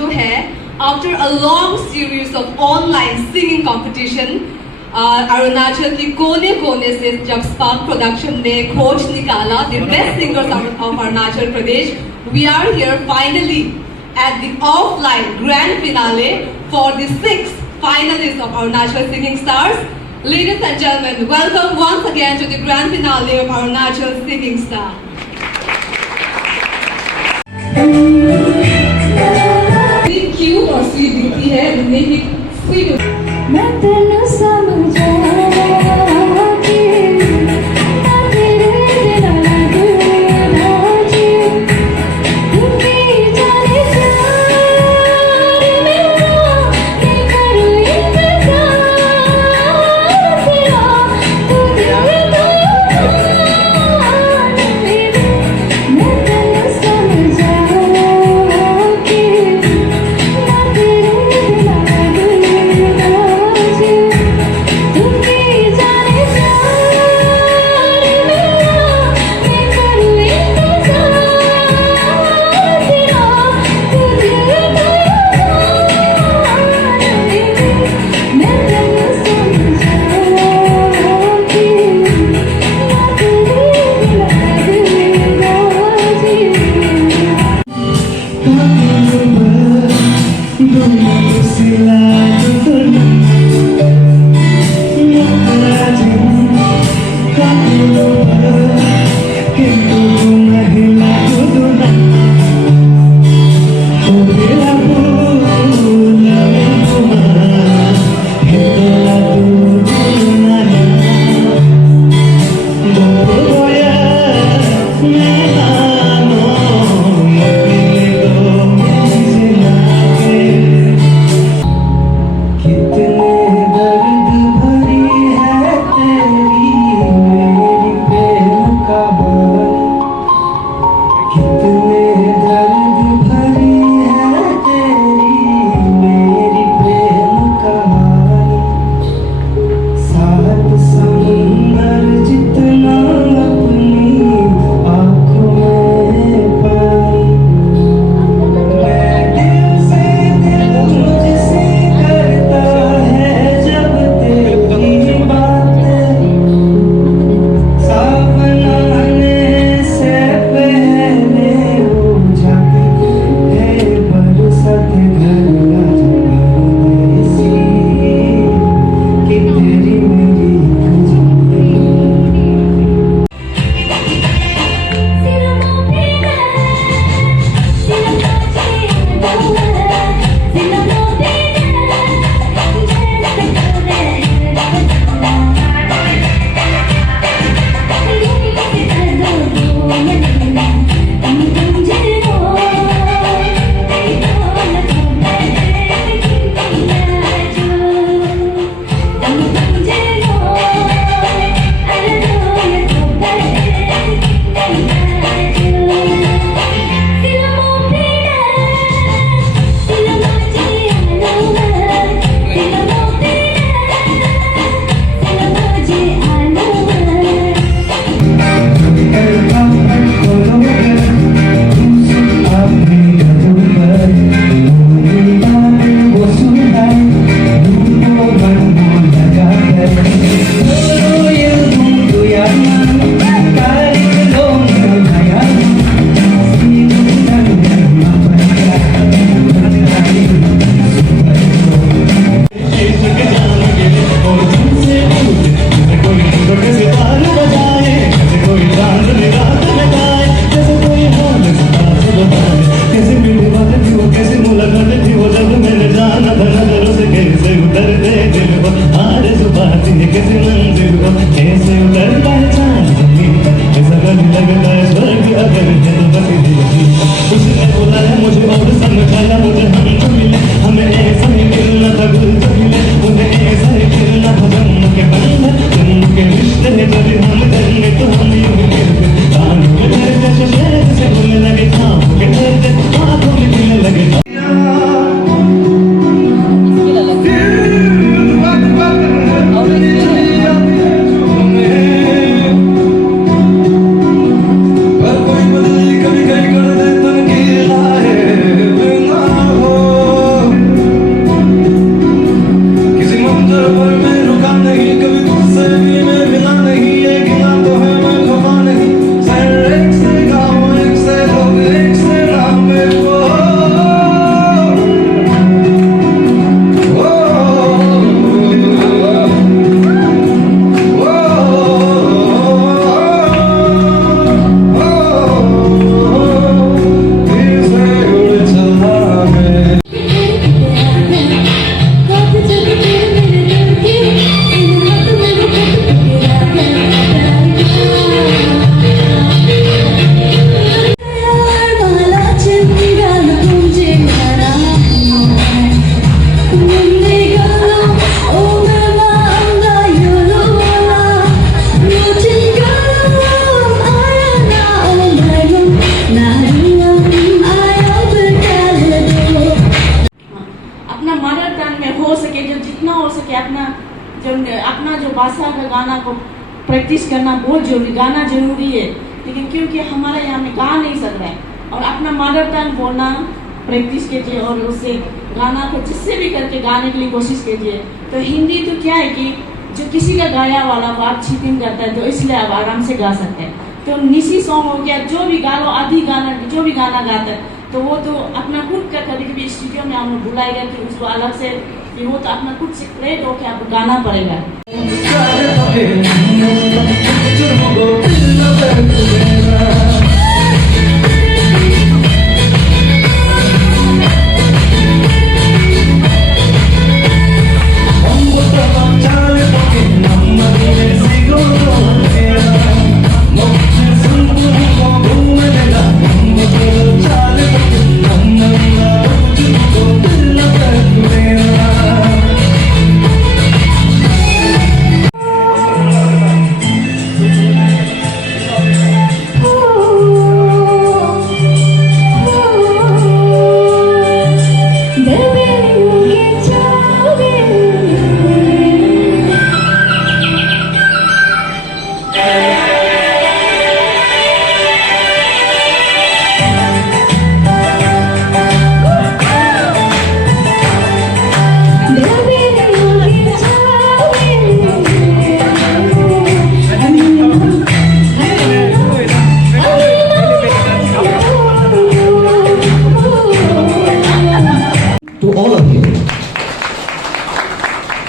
जो है after a long series of online singing competition Arunachal के कोने-कोने से जब स्पार्क प्रोडक्शन ने खोज निकाला the best singers of Arunachal Pradesh, we are here finally at the offline grand finale for the 6th finalists of Arunachal Singing Stars. Ladies and gentlemen, welcome once again to the grand finale of Arunachal Singing Star. Very cute और sweet दिखती है, उन्हें ही sweet. मैं तेरे समझा कभी कहीं कर दे तन की राहें बिना हो गाना को प्रैक्टिस करना बहुत जरूरी, गाना जरूरी है, लेकिन क्योंकि हमारे यहाँ में गा नहीं सकते हैं और अपना मदर टंग बोलना प्रैक्टिस कीजिए और उससे गाना को जिससे भी करके गाने के लिए कोशिश कीजिए। तो हिंदी तो क्या है कि जो किसी का गाया वाला को आप चीटिंग करता है तो इसलिए आप आराम से गा सकते हैं। तो निशी सॉन्ग हो गया, जो भी गा लो, आधी गाना जो भी गाना गाता है तो वो तो अपना खुद का कभी कभी स्टूडियो में हम बुलाएगा कि उसको अलग से कि वो तो अपना खुद से प्लेट होकर आपको गाना पड़ेगा।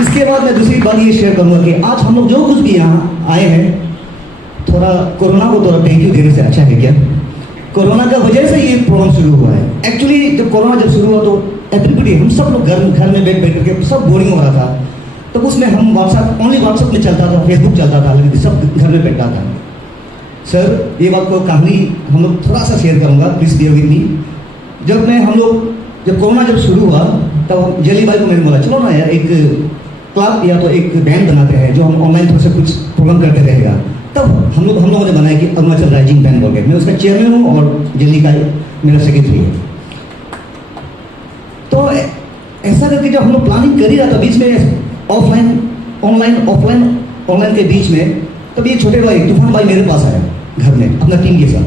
इसके बाद मैं दूसरी बात ये शेयर करूंगा कि आज हम लोग जो कुछ भी यहाँ आए हैं, थोड़ा कोरोना को थोड़ा थैंक यू देने से अच्छा है क्या? कोरोना का वजह से ये प्रोग्राम शुरू हुआ है। एक्चुअली जब कोरोना जब शुरू हुआ तो एवरीबडी, हम सब लोग घर में बैठ के सब बोरिंग हो रहा था, तो उसमें हम व्हाट्सएप में चलता था, फेसबुक चलता था, लेकिन सब घर में बैठा था। सर ये बात को कहानी हम लोग थोड़ा सा शेयर करूँगा, प्लीज़ बियर विद मी। जब कोरोना जब शुरू हुआ तब जली भाई को मैंने बोला चलो ना यार एक क्लब या तो एक बैंड बनाते हैं जो हम ऑनलाइन थोड़ा सा कुछ प्रोग्राम करते रहेगा। तब हम लोगों ने बनाया कि अरुणाचल राइजिंग बैंड बोल के, मैं उसका चेयरमैन हूँ और जली का मेरा सेक्रेटरी है। तो ऐसा करके जब हम लोग प्लानिंग कर ही रहा था, बीच में ऑनलाइन के बीच में, तब ये छोटे भाई तूफान भाई मेरे पास आया घर में अपना टीम के साथ।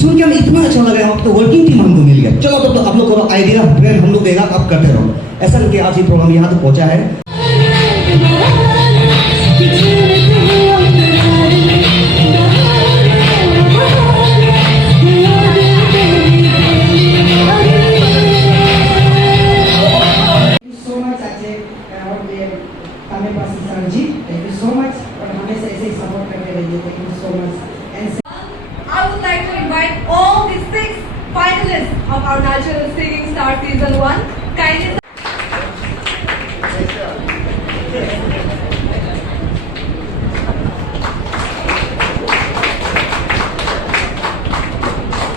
सुन के हमें इतना अच्छा लगा, हम तो वर्किंग टीम हमको मिल गया, चलो तो आप लोग को आइडिया ब्रेन हम लोग देगा, आप करते रहो। ऐसा करके आज ये प्रोग्राम यहाँ तक पहुँचा है। I would like to invite all the 6 finalists of our Natural Singing Star Season 1. Kindly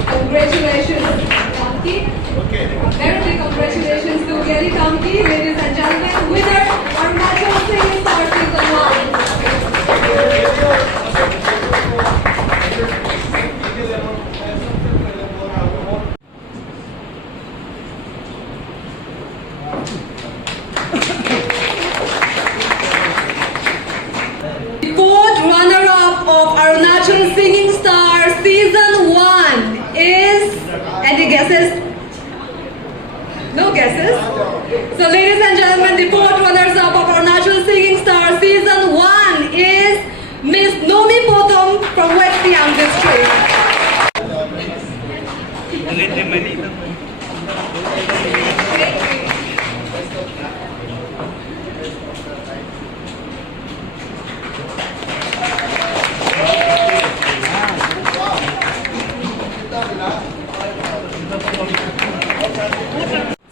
congratulations, Kamki. Very big congratulations to Gary Kamki, ladies and gentlemen, winner of Natural Singing Star Season 1. The fourth runner-up of our Natural Singing Star Season 1 is... Any guesses? No guesses? So ladies and gentlemen, the fourth runners-up of our Natural Singing Star Season 1 is Miss Nomi Potom from West Siam District.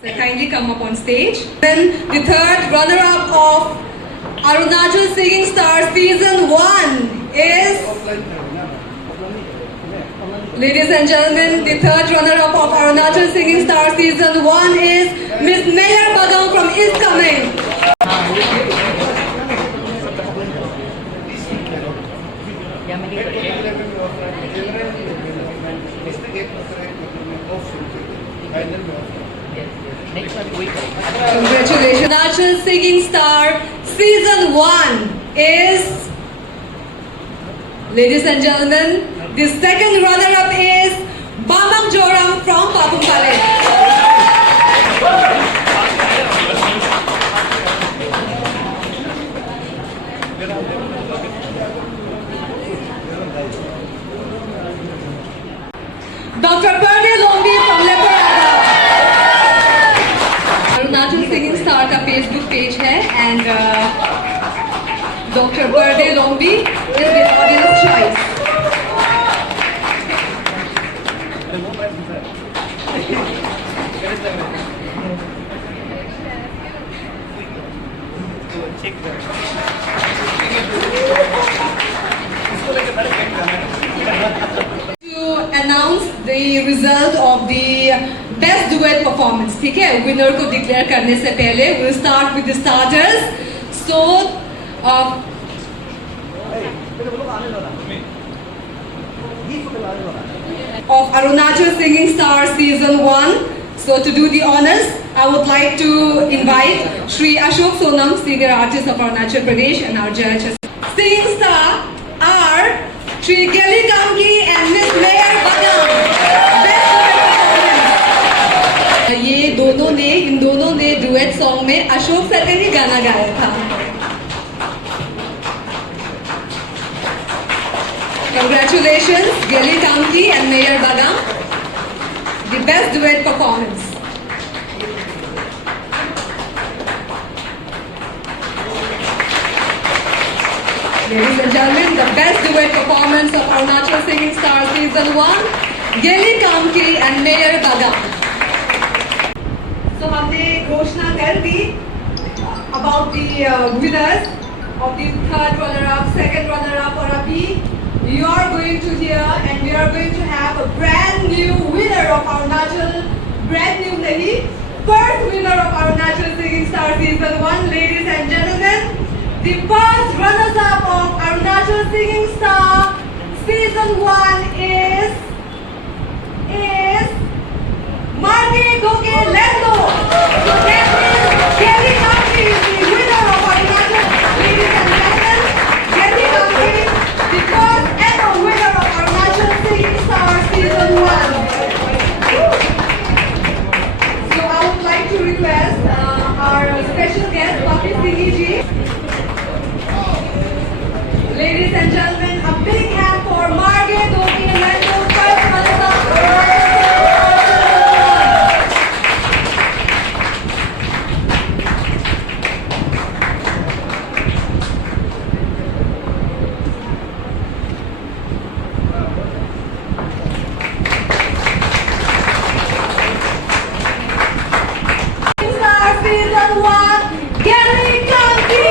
So kindly come up on stage. Then the third runner-up of Arunachal Singing Star Season 1 is... Ladies and gentlemen, the third runner-up of Arunachal Singing Star Season 1 is Miss Nayar Bagang from East Kameng. Congratulations. Arunachal Singing Star Season 1 is Ladies and gentlemen, the second runner-up is Bamang Joram from Papum College. Dr. Parveen Lombi from Leparada. Arunachal Singing Star का Facebook page है and Dr. Parveen Lombi is the audience choice. To announce the result of the best duet performance, ठीक है? Winner को declare करने से पहले we'll start with the starters. So, of Arunachal Singing Star Season 1. So to do the honors, I would like to invite Shri Ashok Sonam, singer artist of Arunachal Pradesh, and our judges. Singing star are Shri Geli Kamki and Miss Mayor Bagam. इन दोनों ने duet song में अशोक सर का ही गाना गाया था. Congratulations, Geli Kamki and Mayor Bagam, the best duet performance. Ladies and gentlemen, the best duet performance of Arunachal Singing Star Season 1, Geli Kamki and Mayor Bagam. So हमने घोषणा कर दी about the winners of the third runner-up, second runner-up, और अभी you are going to hear and we are going to have a brand new winner of Arunachal, brand new nahi, first winner of Arunachal Singing Star Season 1, ladies and gentlemen, the first runners-up of Arunachal Singing Star Season 1 is Marke Doke Lendo. So that is Geli Kamki, the winner of Arunachal, ladies and gentlemen, Geli Kamki, the first ever winner of Arunachal Singing Star Season 1. So I would like to request our special guest, Papi Singhi ji. Ladies and gentlemen, a big hand for Marke Doke Lendo, first runner-up. Season 1, Geli Kamki.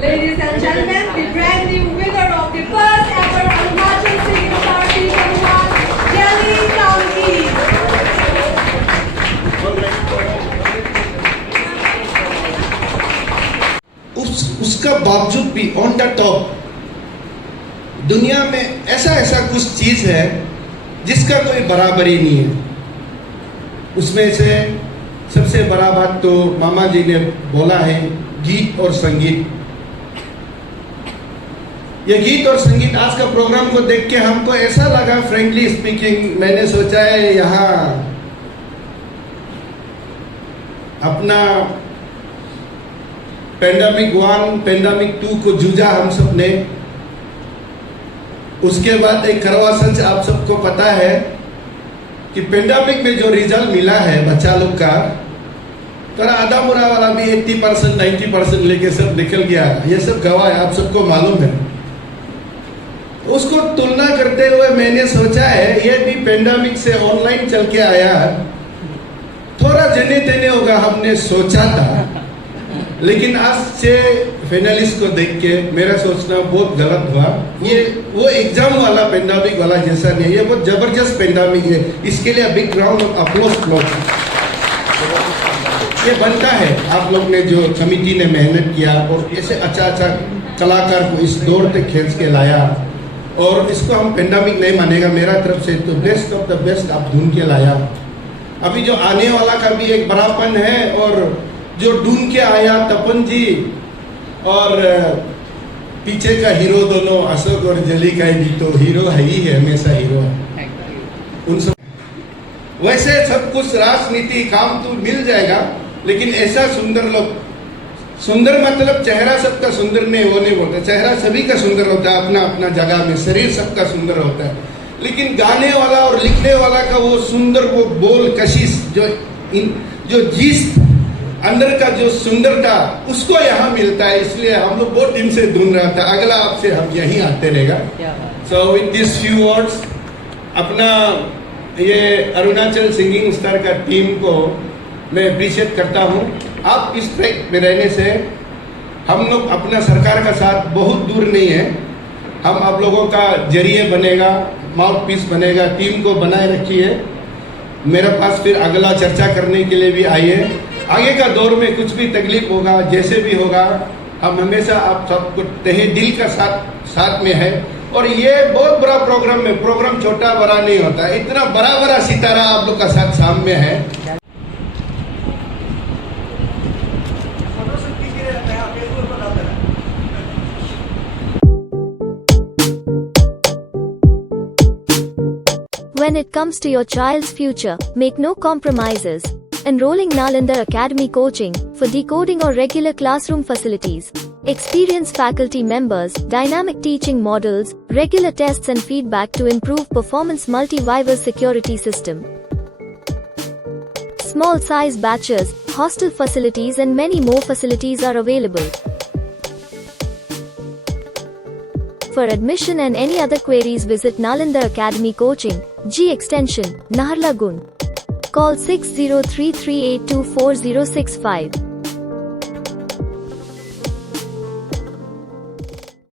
Ladies and gentlemen, the brand new winner of the first ever Arunachal Singing Star Season 1, Geli Kamki. उसका बावजूद भी on the top दुनिया में ऐसा कुछ चीज है जिसका कोई बराबरी नहीं है. उसमें से सबसे बड़ा बात तो मामा जी ने बोला है, गीत और संगीत. ये गीत और संगीत आज का प्रोग्राम को देख के हमको ऐसा लगा, फ्रेंकली स्पीकिंग, मैंने सोचा है यहाँ अपना पेंडेमिक 1, पेंडेमिक 2 को जूझा हम सब ने. उसके बाद एक करवा सच आप सबको पता है कि पेंडेमिक में जो रिजल्ट मिला है बच्चा लोग का, तो आधा मुरा वाला भी 80%, 90% लेके सब निकल गया. ये सब गवाह है, आप सबको मालूम है. उसको तुलना करते हुए मैंने सोचा है ये भी पेंडेमिक से ऑनलाइन चल के आया, थोड़ा जने तेने होगा हमने सोचा था. लेकिन आज से फाइनलिस्ट को देख के मेरा सोचना बहुत गलत हुआ. ये वो एग्जाम वाला पेंडेमिक वाला जैसा नहीं है, ये बहुत जबरदस्त पेंडेमिक है. इसके लिए बिग राउंड ऑफ अप्लॉज लोग. ये बनता है आप लोग ने जो कमिटी ने मेहनत किया और ऐसे अच्छा कलाकार को इस दौर तक खींच के लाया. और इसको हम पेंडेमिक नहीं मानेगा। मेरा तरफ से तो बेस्ट ऑफ द बेस्ट आप ढूंढ के लाया। अभी जो आने वाला का भी एक बड़ापन है, और जो ढूंढ के आया तपन जी और पीछे का हीरो दोनों अशोक और जली का भी तो हीरो है ही है, हमेशा हीरो है उन सब। वैसे सब कुछ राजनीति काम तो मिल जाएगा, लेकिन ऐसा सुंदर लोग, सुंदर मतलब चेहरा सबका सुंदर नहीं, वो नहीं बोलते। चेहरा सभी का सुंदर होता है अपना अपना जगह में, शरीर सबका सुंदर होता है, लेकिन गाने वाला और लिखने वाला का वो सुंदर, वो बोल कशिश, जो जिस अंदर का जो सुंदरता उसको यहाँ मिलता है। इसलिए हम लोग बहुत दिन से ढूंढ रहा था, अगला आपसे हम यहीं आते रहेगा। So with this few words अपना ये अरुणाचल सिंगिंग स्टार का टीम को मैं अप्रिशिएट करता हूँ। आप इस ट्रैक में रहने से हम लोग अपना सरकार का साथ बहुत दूर नहीं है, हम आप लोगों का जरिए बनेगा, माउथ पीस बनेगा। टीम को बनाए रखिए, मेरे पास फिर अगला चर्चा करने के लिए भी आइए। आगे का दौर में कुछ भी तकलीफ होगा, जैसे भी होगा, हम हमेशा आप सबको तहे दिल का साथ में है। और ये बहुत बड़ा प्रोग्राम है, प्रोग्राम छोटा बड़ा नहीं होता, इतना बड़ा बड़ा सितारा आप लोग का साथ सामने है। When it comes to your child's future, make no compromises. Enrolling Nalanda Academy coaching for decoding or regular classroom facilities, experienced faculty members, dynamic teaching models, regular tests and feedback to improve performance, multi-viva security system, small size batches, hostel facilities and many more facilities are available. For admission and any other queries, visit Nalanda Academy Coaching, G Extension, Naharlagun. Call 6033824065.